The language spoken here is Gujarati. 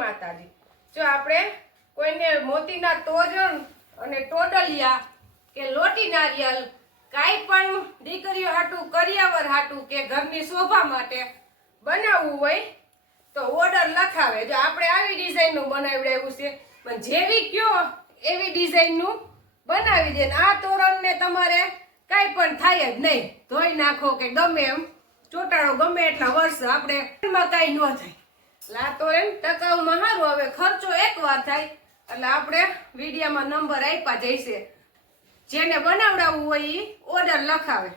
માતાજી। જો આપણે કોઈને મોતીના તોરણ અને ટોડલિયા કે લોટી નારિયેલ કાંઈ પણ દીકરીઓ હાટું કરિયાવર હાટું કે ઘરની શોભા માટે બનાવવું હોય તો ઓર્ડર લખાવે। જો આપણે આવી ડિઝાઇનનું બનાવડાવ્યું છે પણ જેવી કયો એવી ડિઝાઇનનું બનાવી દે। આ તોરણને તમારે કાંઈ પણ થાય જ નહીં, ધોઈ નાખો કે ગમે એમ ચોટાડો ગમે એટલા વર્ષ આપણે એમાં કાંઈ ન થાય। એટલે આ તોરણ ટકાઉમાં સારું। હવે ખર્ચો એકવાર થાય એટલે આપણે વિડીયોમાં નંબર આપ્યા જઈશે, જેને બનાવડાવવું હોય એ ઓર્ડર લખાવે।